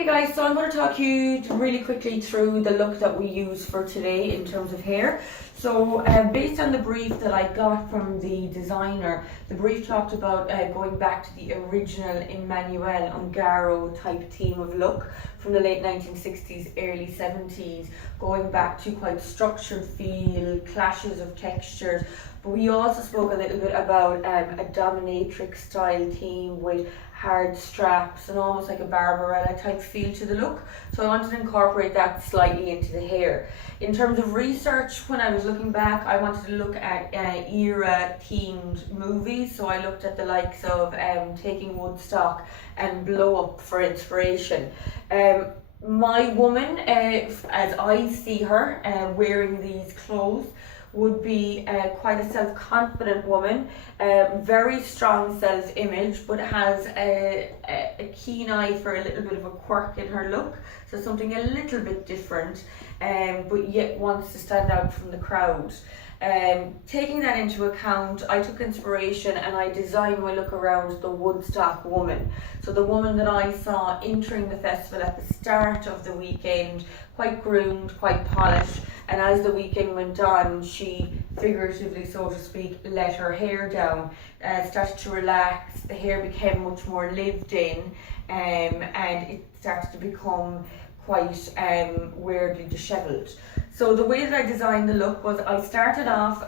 Okay guys, so I'm going to talk you really quickly through the look that we use for today in terms of hair. So based on the brief that I got from the designer, the brief talked about going back to the original Emmanuel Ungaro type theme of look from the late 1960s, early 70s, going back to quite structured feel, clashes of textures. But we also spoke a little bit about a dominatrix style theme with hard straps and almost like a Barbarella type feel to the look. So I wanted to incorporate that slightly into the hair. In terms of research, when I was looking back, I wanted to look at era themed movies. So I looked at the likes of Taking Woodstock and Blow Up for inspiration. My woman, as I see her wearing these clothes, would be quite a self-confident woman, very strong self-image, but has a keen eye for a little bit of a quirk in her look, so something a little bit different, but yet wants to stand out from the crowd. Taking that into account, I took inspiration and I designed my look around the Woodstock woman. So the woman that I saw entering the festival at the start of the weekend, quite groomed, quite polished, and as the weekend went on, she figuratively, so to speak, let her hair down, started to relax, the hair became much more lived in, and it started to become quite weirdly dishevelled. So the way that I designed the look was I started off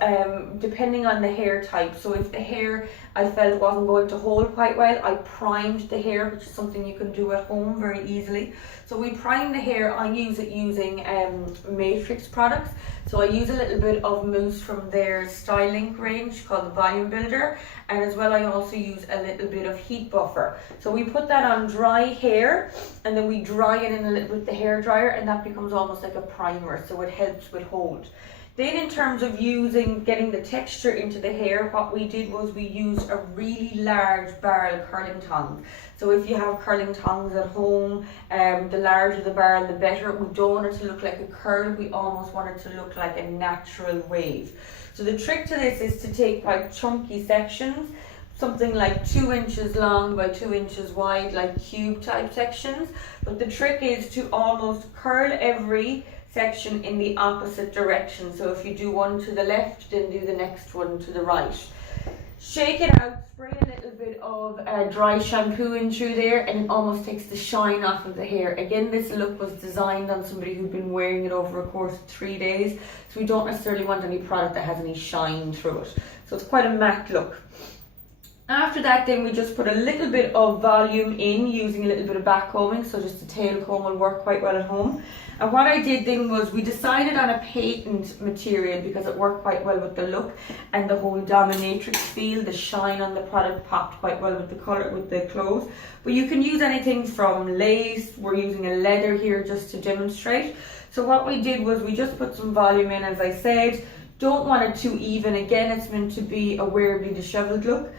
depending on the hair type. So if the hair I felt wasn't going to hold quite well, I primed the hair, which is something you can do at home very easily. So we prime the hair. I use it using Matrix products. So I use a little bit of mousse from their styling range called the Volume Builder, and as well I also use a little bit of heat buffer. So we put that on dry hair and then we dry it in a little bit with the hair dryer, and that becomes almost like a primer, so it helps with hold. Then in terms of getting the texture into the hair, what we did was we used a really large barrel curling tongs. So if you have curling tongs at home, the larger the barrel the better. We don't want it to look like a curl, we almost want it to look like a natural wave. So the trick to this is to take quite chunky sections, something like 2 inches long by 2 inches wide, like cube type sections. But the trick is to almost curl every section in the opposite direction. So if you do one to the left, then do the next one to the right. Shake it out, spray a little bit of dry shampoo in through there, and it almost takes the shine off of the hair. Again, this look was designed on somebody who'd been wearing it over a course of 3 days, so we don't necessarily want any product that has any shine through it. So it's quite a matte look. After that, then we just put a little bit of volume in using a little bit of back combing, so just a tail comb will work quite well at home. And what I did then was we decided on a patent material because it worked quite well with the look and the whole dominatrix feel. The shine on the product popped quite well with the colour, with the clothes. But you can use anything from lace. We're using a leather here just to demonstrate. So what we did was we just put some volume in, as I said. Don't want it too even. Again, it's meant to be a weirdly dishevelled look.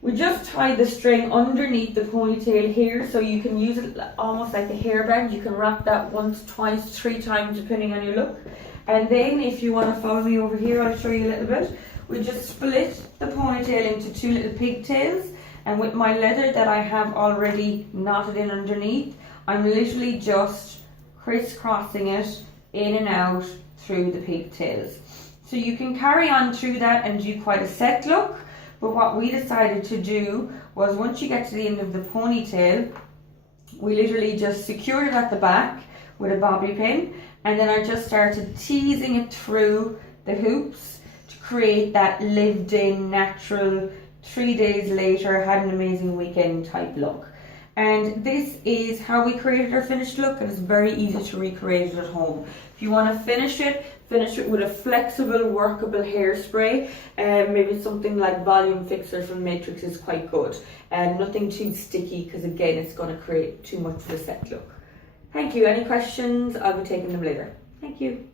We just tie the string underneath the ponytail here, so you can use it almost like a hairband. You can wrap that once, twice, 3 times depending on your look. And then if you want to follow me over here, I'll show you a little bit. We just split the ponytail into 2 little pigtails, and with my leather that I have already knotted in underneath, I'm literally just crisscrossing it in and out through the pigtails. So you can carry on through that and do quite a set look. But what we decided to do was once you get to the end of the ponytail, we literally just secured it at the back with a bobby pin, and then I just started teasing it through the hoops to create that lived in, natural, 3 days later, had an amazing weekend type look. And this is how we created our finished look, and it's very easy to recreate it at home. If you want to finish it with a flexible, workable hairspray, maybe something like Volume Fixer from Matrix is quite good. And nothing too sticky, because again, it's going to create too much of a set look. Thank you. Any questions? I'll be taking them later. Thank you.